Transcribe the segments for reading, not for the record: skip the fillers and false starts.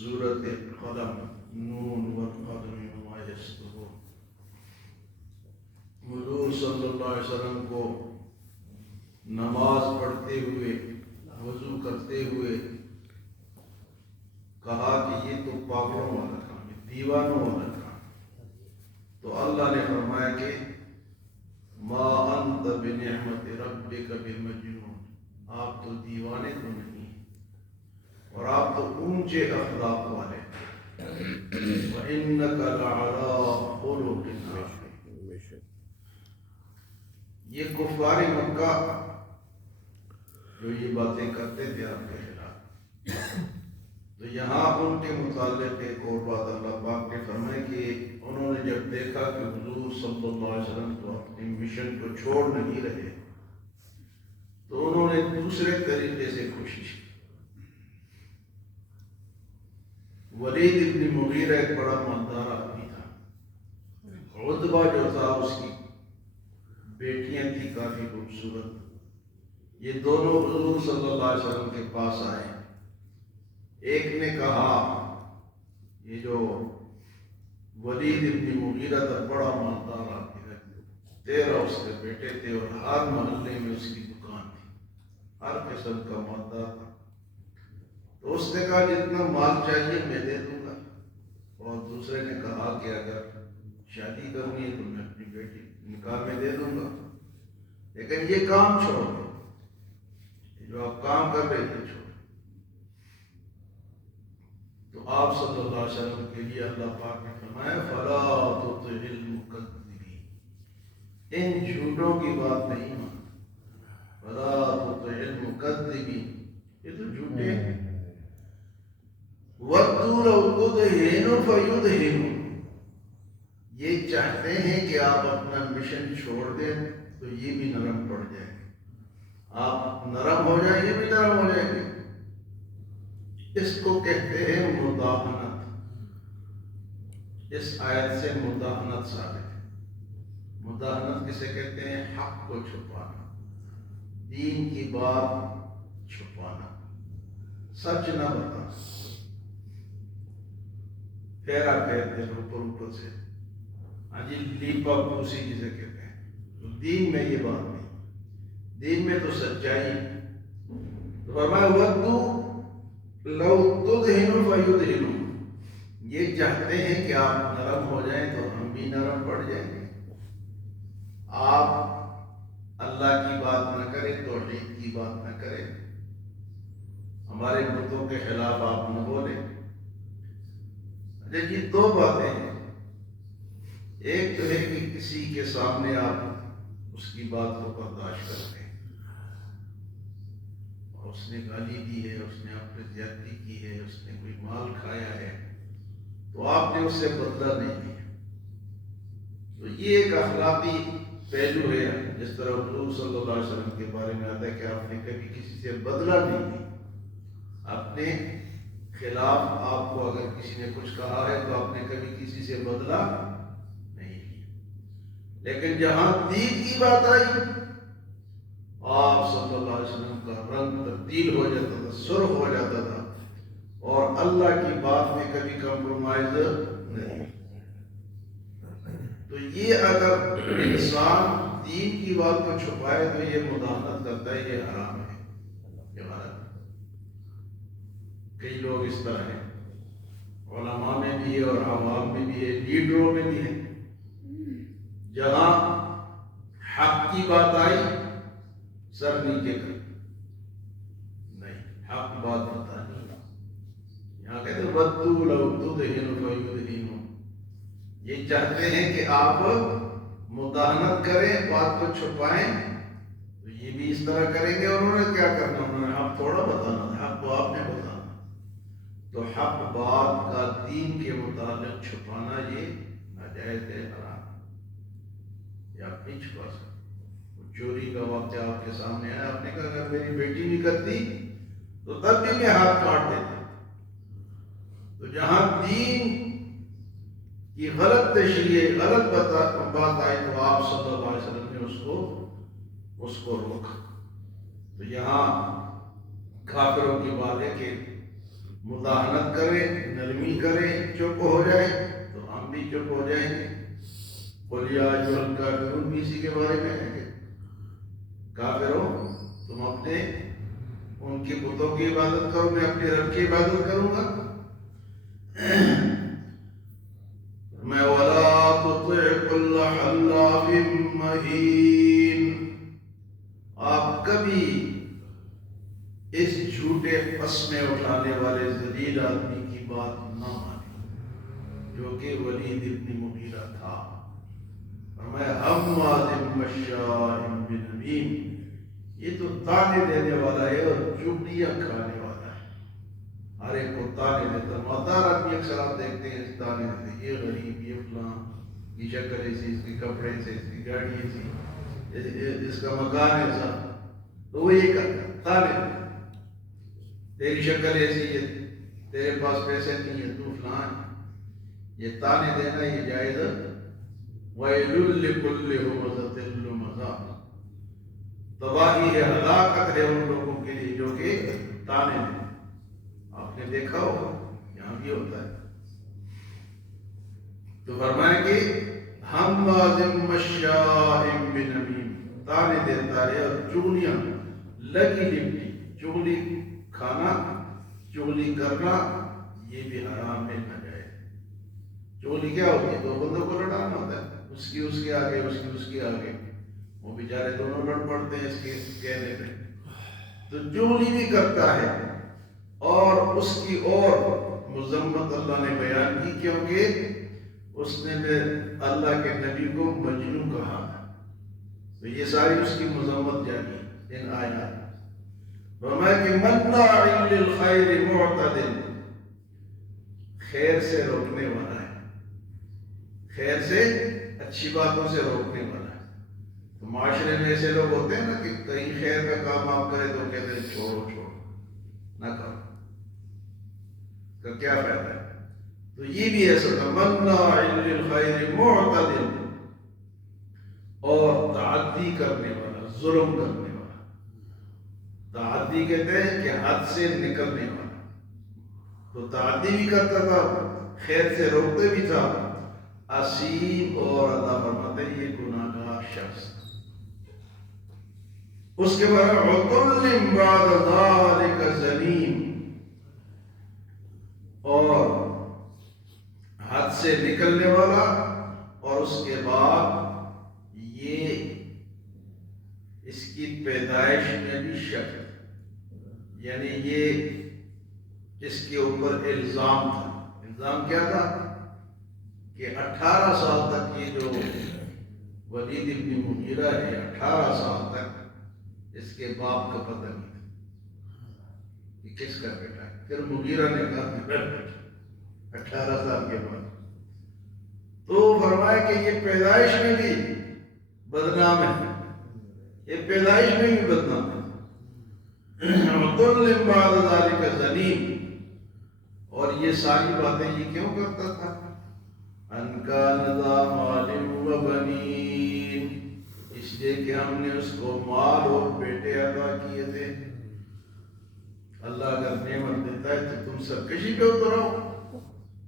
سورۃ قلم نون والقلم وما یسطرون۔ حضور صلی اللہ علیہ وسلم کو نماز پڑھتے ہوئے وضو کرتے ہوئے کہا کہ یہ تو پاگلوں والا کام ہے، دیوانوں والا کام ہے۔ تو اللہ نے فرمایا کہ ما انت بنعمت ربک بمجنون، آپ تو دیوانے تو نہیں ہیں اور آپ تو اونچے اخلاق والے ہیں۔ وَإِنَّكَ لَعَلَىٰ خُلُقٍ عَظِيمٍ۔ یہ کفار مکہ جو یہ باتیں کرتے تھے آپ کے خلاف، تو یہاں ان کے متعلق ایک اور بات اللہ پاک نے فرمائی کہ انہوں نے جب دیکھا کہ حضور صلی اللہ علیہ وسلم تو اپنی مشن کو چھوڑ نہیں رہے، تو انہوں نے دوسرے طریقے سے کوشش کی۔ ولید ابن مغیرہ ایک بڑا مالدار آدمی تھا، عتبہ جو تھا اس کی بیٹیاں تھیں کافی خوبصورت، یہ دونوں حضور صلی اللہ علیہ وسلم کے پاس آئے۔ ایک نے کہا یہ جو ولید ابن مغیرہ تھا بڑا مالدار آدمی ہے، 13 اس کے بیٹے تھے اور ہر محلے میں اس کی دکان تھی، ہر قسم کا مالدار تھا۔ تو اس نے کہا جتنا مال چاہیے میں دے دوں گا، اور دوسرے نے کہا کہ اگر شادی کرنی ہے تو میں اپنی بیٹی نکاح میں دے دوں گا، لیکن یہ کام چھوڑ دو، جو آپ کام کر رہے تھے چھوڑ۔ تو آپ صلی اللہ علیہ وسلم کے لیے اللہ پاک نے فرمایا فَلَا تُطِعِ الْمُكَذِّبِينَ، ان جھوٹوں کی بات نہیں مان۔ فَلَا تُطِعِ الْمُكَذِّبِينَ، یہ تو جھوٹے ہیں۔ وَدُّوا لَوْ تُدْهِنُ فَيُدْهِنُونَ، یہ چاہتے ہیں کہ آپ اپنا مشن چھوڑ دیں تو یہ بھی نرم پڑ جائیں گے، آپ نرم ہو جائیں گے بھی نرم ہو جائیں گے۔ اس کو کہتے ہیں مداہنت۔ اس آیت سے مداہنت ثابت ہے۔ مداہنت کسے کہتے ہیں؟ حق کو چھپانا، دین کی بات چھپانا، سچ نہ بتانا، پھیرا کہتے ہیں اوپر اوپر سے، ہاں جی لیپا پوسی جسے کہتے ہیں۔ تو دین میں یہ بات نہیں، دین میں تو سچائی ہے۔ تو فرمایا وَدُّوا لَوْ تُدْهِنُ فَيُدْهِنُونَ، یہ چاہتے ہیں کہ آپ نرم ہو جائیں تو ہم بھی نرم پڑ جائیں گے۔ آپ اللہ کی بات نہ کریں، توحید کی بات نہ کریں، ہمارے بتوں کے خلاف آپ نہ بولیں۔ یہ دو باتیں ہیں، ایک تو ہے کہ کسی کے سامنے آپ اس کی بات کو برداشت کرتے ہیں، اور اس نے گالی دی ہے، اس نے آپ پہ زیادتی کی ہے، اس نے کوئی مال کھایا ہے، تو آپ نے اس سے بدلہ نہیں لیا۔ تو یہ ایک اخلاقی پہلو ہے، جس طرح حضور صلی اللہ علیہ وسلم کے بارے میں آتا ہے کہ آپ نے کبھی کسی سے بدلہ نہیں لیا، اپنے خلاف آپ کو اگر کسی نے کچھ کہا ہے تو آپ نے کبھی کسی سے بدلہ نہیں لیا۔ لیکن جہاں دین کی بات آئی، آپ صلی اللہ علیہ وسلم کا رنگ تبدیل ہو جاتا تھا، سرخ ہو جاتا تھا، اور اللہ کی بات میں کبھی کمپرومائز نہیں۔ تو یہ اگر انسان دین کی بات کو چھپائے تو یہ مداہنت کرتا ہے، یہ حرام ہے، یہ غلط ہے۔ کئی لوگ اس طرح ہیں، علماء میں بھی ہے اور عوام میں بھی ہے، لیڈروں میں بھی ہے، جہاں حق کی بات آئی سر نیچے کر، نہیں حق بات بتا نہیں۔ یہاں کہتے ہیں وَدُّوا لَوْ تُدْهِنُ فَيُدْهِنُونَ، یہ چاہتے ہیں کہ آپ مداہنت کریں، بات کو چھپائیں، تو یہ بھی اس طرح کریں گے۔ اور انہوں نے کیا کرنا، انہوں نے حق تھوڑا بتانا تھا، حق تو آپ نے بتانا۔ تو حق بات کا دین کے متعلق چھپانا یہ ناجائز ہے، حرام، یہ آپ نہیں چھپا سکتے۔ چوری کا واقعہ آپ کے سامنے آیا، آپ نے کہا اگر میری بیٹی نہیں کرتی تو تب بھی میں ہاتھ کاٹ دیتا۔ تو جہاں دین کی غلط تشریح، غلط بات آئی تو آپ صلی اللہ علیہ وسلم نے اس کو روکا۔ تو یہاں کافروں کی بات ہے کہ مداحنت کرے، نرمی کرے، چپ ہو جائے تو ہم بھی چپ ہو جائیں گے۔ قل یا ایھا الکافرون بھی اسی کے بارے میں ہے کہ کافروں تم اپنے ان کی بتوں کی عبادت کرو، میں اپنے رب کی عبادت کروں گا۔ میں ولا تطع كل حلاف مہین، آپ کبھی اس جھوٹے قسمیں اٹھانے والے ذلیل آدمی کی بات نہ مانیں جو کہ ولید ابن مغیرہ تھا۔ فرمایا ہمازٍ مشاء بنمیم، یہ تو تانے دینے والا ہے اور چغلیاں کھانے والا ہے، ہر ایک کو تانے دیتا۔ مالدار آدمی اکثر آپ دیکھتے ہیں تانے دیتے ہیں، یہ غریب، یہ فلاں، کی شکل ایسی، اس کے کپڑے سے، اس کی گاڑی ایسی، اس کا مکان ایسا، تو وہ یہ تانے دیتا، تیری شکل ایسی ہے، تیرے پاس پیسے نہیں ہے، تو فلاں ہے۔ یہ تانے دینا یہ جائز ہے۔ وَيْلٌ لِكُلِّ هُمَزَةٍ لُمَزَةٍ، تباہی ہے، ہلاکت ہے ان لوگوں کے لیے جو کہ تانے دیں۔ آپ نے دیکھا ہوگا یہاں بھی ہوتا ہے۔ تو فرمایا کہ ہمازٍ مشاء بنمیم، تانے دیتا ہے اور چغلیاں لگی لپٹی، چغلی کھانا، چغلی کرنا یہ بھی حرام ہے، ناجائز۔ چغلی کیا ہوتی ہے؟ دو بندوں کو لڑانا ہوتا ہے، اس کے آگے، اس کے آگے، وہ بیچارے دونوں لڑ پڑتے ہیں اس کے کہنے پہ۔ تو چغلی بھی کرتا ہے، اور اس کی اور مذمت اللہ نے بیان کی کیونکہ اس نے اللہ کے نبی کو مجنون کہا، تو یہ ساری اس کی مذمت جاری ان آیات۔ فرمایا کہ مناع للخیر معتد، خیر سے روکنے والا ہے، خیر سے، اچھی باتوں سے روکنے والا ہے۔ تو معاشرے میں ایسے لوگ ہوتے ہیں نا کہ کہیں خیر کا کام آپ کرے تو کہتے ہیں چھوڑو نہ کرو، کا کیا فائدہ ہے؟ تو یہ بھی ایسا تھا، مناع للخیر معتد، اور تعدی کرنے والا، ظلم کرنے والا۔ تعدی کہتے ہیں کہ حد سے نکلنے والا، تو تعدی بھی کرتا تھا، خیر سے روکتے بھی تھا، عصیم، اور اللہ فرماتے ہیں یہ گناہ گار شخص۔ اس کے بعد عتل بعد ذلک زنیم، اور حد سے نکلنے والا، اور اس کے بعد یہ اس کی پیدائش میں بھی شک، یعنی یہ اس کے اوپر الزام تھا۔ الزام کیا تھا کہ 18 سال تک یہ جو ولید ابن مغیرہ ہے، 18 سال تک اس کے باپ کا پتہ نہیں تھا کہ کس کا بیٹا ہے۔ پھر مغیرہ نے کہا کہ بیٹا 18 سال کے بعد، تو فرمایا کہ یہ پیدائش میں بھی بدنام ہے، یہ پیدائش میں بھی بدنام ہے۔ عتل بعد ذلک زنیم، اور یہ ساری باتیں یہ کیوں کرتا تھا؟ ان کان ذا مال و بنین، اس لیے کہ ہم نے اس کو مال اور بیٹے عطا کیے تھے۔ اللہ اگر نعمت دیتا ہے تو تم سرکشی پہ اترو۔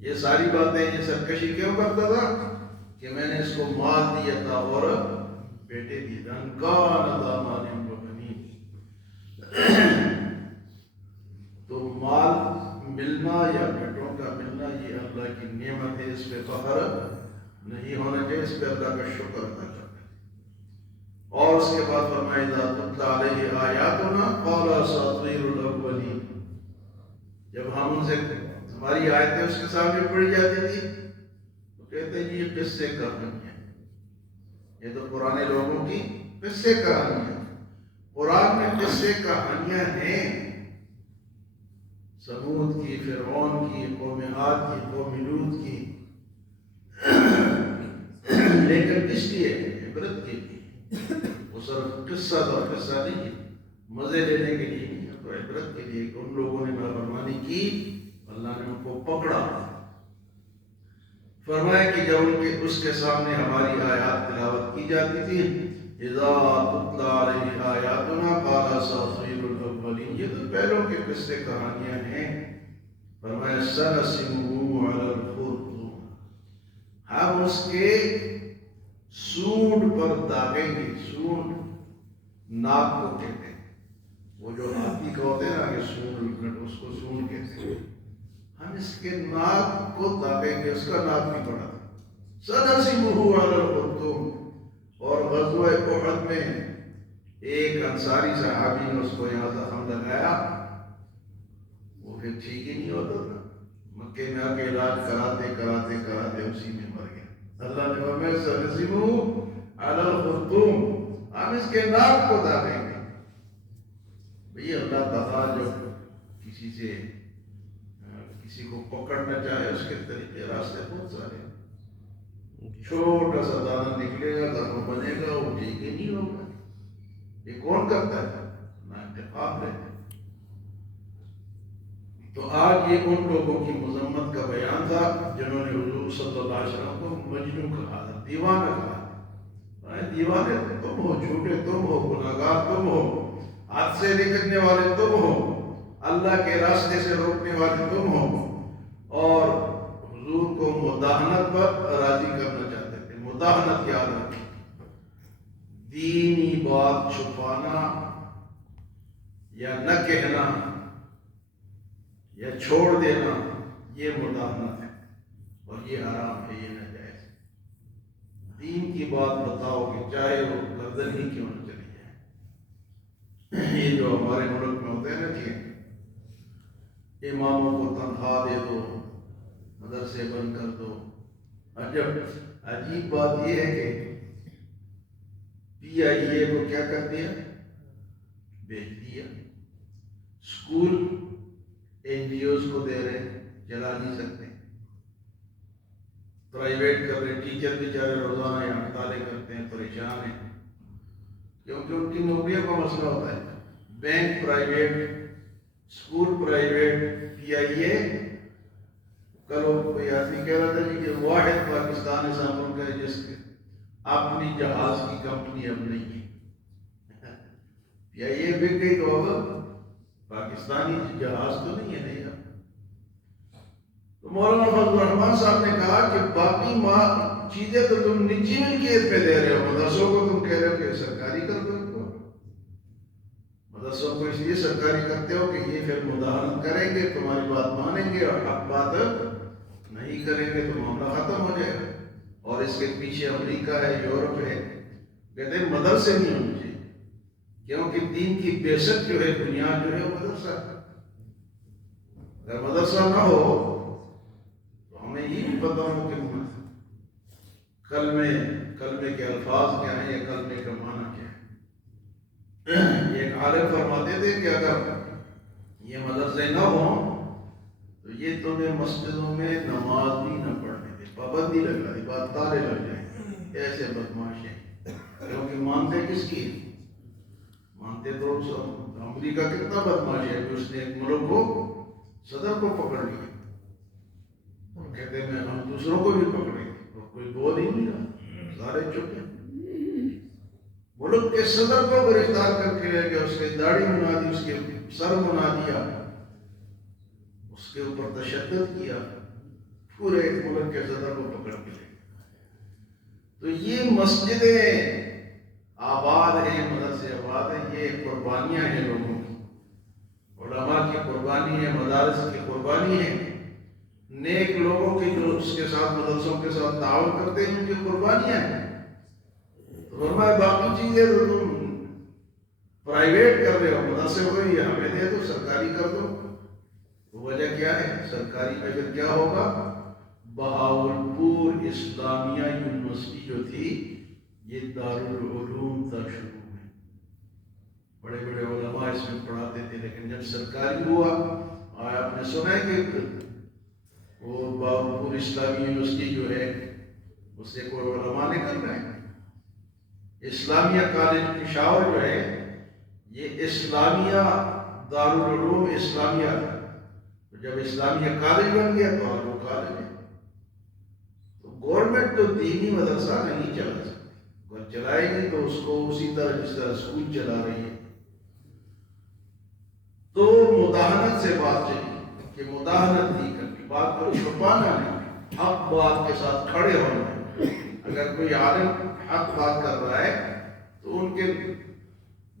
یہ ساری باتیں، یہ سرکشی کیوں کرتا تھا؟ کہ میں نے اس کو مال دیا تھا اور بیٹے دیے تھے۔ ان کان ذا مال و بنین، تو مال ملنا یا بیٹوں کا ملنا یہ اللہ کی نعمت ہے، اس پہ فخر نہیں ہونا چاہیے، اس پہ اللہ کا شکر ادا کرنا ہے۔ اور اس کے بعد فرمایا اذا تتلی علیہ آیاتنا قال اساطیر الاولین، جب ہم ان سے ہماری آیتیں اس کے سامنے پڑھی جاتی تھی تو کہتے ہیں یہ قصے کہانیاں ہیں، یہ تو پرانے لوگوں کی قصے کہانیاں، قرآن میں قصے کہانیاں ہیں، سمود کی، فرعون کی، قوم عاد کی، قوم لوط کی، لیکن کس لیے؟ عبرت کے لیے۔ وہ صرف قصہ نہیں ہے، مزے لینے کے لیے نہیں ہے، تو عبرت کے لیے کہ ان لوگوں نے نافرمانی کی، اللہ نے ان کو پکڑا۔ فرمایا کہ جب ان کے اس کے سامنے ہماری آیات تلاوت کی جاتی تھی، اذا تتلی علیہ آیاتنا قال اساطیر الاولین، یہ تو پہلوں کے قصے کہانیاں ہیں، سنسمہ علی الخرطوم، ہم اس کے سونڈ پر داغیں گے. سونڈ ناک کو کہتے ہیں، وہ جو ہاتھی کا ہوتے ہیں نا کہ سونڈ، اس کو سونڈ کہتے ہیں. ہم اس کے ناک کو داغیں گے. اس کا ناک نہیں پڑا تھا. سنسمہ علی الخرطوم. اور غزوہ احد میں ایک انصاری صحابی نے اس کو یہاں زخم لگایا، وہ پھر ٹھیک ہی نہیں ہوتا تھا. مکے میں آ کے علاج کراتے کراتے کراتے اسی میں مر گیا. اللہ نے فرمایا سنسمہ علی الخرطوم، ہم اس کے ناک کو داغیں گے. بھئی اللہ تعالیٰ جو کسی کو پکڑنا چاہے اس کے طریقے راستے بہت سارے. چھوٹا سا دانہ نکلے گا، زخم بنے گا، وہ ٹھیک ہی نہیں ہوگا. یہ کون کرتا ہے؟ نہ انتخاب لیتے. تو آج یہ ان لوگوں کی مذمت کا بیان تھا جنہوں نے حضور صلی اللہ علیہ وسلم کو مجنون کہا تھا، دیوانہ کہا. دیوانے تم ہو، جھوٹے تم ہو، گناہگار تم ہو، حد سے نکلنے والے تم ہو، اللہ کے راستے سے روکنے والے تم ہو، اور حضور کو مداحنت پر راضی کرنا چاہتے تھے. مداحنت یاد رکھیں، دینی بات چھپانا یا نہ کہنا یا چھوڑ دینا، یہ مداحنت ہے اور یہ حرام ہے، یہ ناجائز ہے. دین کی بات بتاؤ کہ چاہے وہ گردن ہی کیوں نہ چلی جائے. یہ جو ہمارے ملک میں ہوتے ہیں نا کہ اماموں کو تنخواہ دے دو، مدرسے بند کر دو. عجیب بات یہ ہے کہ پی آئی اے کو کیا کر دیا؟ بیچ دیا. اسکول این جی اوز کو دے رہے ہیں، چلا نہیں سکتے. پرائیویٹ کر رہے. ٹیچر بیچارے روزانہ یہاں ہڑتالیں کرتے ہیں، پریشان ہیں کیونکہ ان کی نوکریوں کا مسئلہ ہوتا ہے. بینک پرائیویٹ، اسکول پرائیویٹ، پی آئی اے. کل کوئی آدمی کہہ رہا تھا جی کہ واحد پاکستان ایسا ملک ہے جس کے اپنی جہاز کی کمپنی اب نہیں ہے. پی آئی اے بک گئی تو اب پاکستانی جہاز تو نہیں ہے. نہیں. تو مولانا فضل الرحمان صاحب نے کہا کہ باقی چیزیں تو تم نجی ملکیت پہ دے رہے ہو، مدرسوں کو تم کہہ رہے ہو کہ سرکاری کر دو. مدرسوں کو اس لیے سرکاری کرتے ہو کہ یہ پھر مداحنت کریں گے، تمہاری بات مانیں گے، اور حق بات نہیں کریں گے تو معاملہ ختم ہو جائے گا. اور اس کے پیچھے امریکہ ہے، یورپ ہے. کہتے ہیں مدرسے نہیں ہونے چاہیے کیونکہ دین کی بیسک جو ہے، بنیاد جو ہے وہ مدرسہ. اگر مدرسہ نہ ہو تو ہمیں یہ بھی پتا ہو کہ کلمے کے الفاظ کیا ہیں یا کلمے کا معنی کیا ہے. ایک عالم فرماتے تھے کہ اگر یہ مدرسے نہ ہوں تو یہ تمہیں مسجدوں میں نماز بھی نہ پڑھنے دے، پابندی لگا دی، بات تالے لگ جائیں. ایسے بدماش ہیں کیونکہ مانتے کس کی؟ مانتے تو امریکہ کتنا بدماش ہے کہ اس نے ایک ملک کو، صدر کو پکڑ لیا اور کہتے ہیں ہم دوسروں کو بھی پکڑیں گے، اور کوئی بول ہی نہیں رہا، سارے چپ ہیں. ملک کے صدر کو گرفتار کر کے لے گئے، اس کی داڑھی بنا دی، اس کے سر بنا دیا، اس کے اوپر تشدد کیا، پورے ایک ملک کے صدر کو پکڑ کے لے گئے. تو یہ مسجدیں آباد ہیں، مدرسے آباد ہیں، یہ قربانیاں ہیں لوگوں کی. علماء کی قربانی ہے، مدارس کی قربانی ہے، نیک لوگوں کی جو اس کے ساتھ مدرسوں کے ساتھ تعاون کرتے ہیں ان کی قربانیاں ہیں. فرمایا باقی چیزیں تو تم پرائیویٹ کر رہے ہو، مدرسے کو یہ ہمیں دے دو، سرکاری کر دو. وجہ کیا ہے؟ سرکاری میں پھر کیا ہوگا؟ بہاولپور اسلامیہ یونیورسٹی جو تھی یہ دارالعلوم تھا شروع میں، بڑے بڑے علماء اس میں پڑھاتے تھے. لیکن جب سرکاری ہوا، آپ نے سنا ہے کہ وہ بہاولپور اسلامی یونیورسٹی جو ہے اس سے کوئی علماء نکل رہے ہیں. اسلامیہ کالج پشاور جو ہے یہ اسلامیہ دارالعلوم اسلامیہ تھا. جب اسلامیہ کالج بن گیا تو اور وہ کالج ہے. تو گورنمنٹ تو دینی مدرسہ نہیں چلا سکتی، اگر چلائے گی تو اس کو اسی طرح جس طرح اسکول چلا رہی ہے. تو مداحنت سے بات چلی کہ مداحنت نہیں کرنی، بات کو چھپانا نہیں، حق بات کے ساتھ کھڑے ہونا ہے۔ اگر کوئی عالم حق بات کر رہا ہے تو ان کے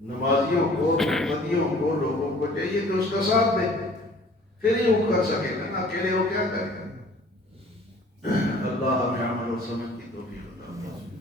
نمازیوں کو، محمدیوں کو، لوگوں کو چاہیے کہ اس کا ساتھ دے، پھر ہی وہ کر سکے گا، نہ اکیلے وہ کیا کرے گا۔ اللہ ہمیں عمل اور سمجھ کی توفیق عطا فرمائے۔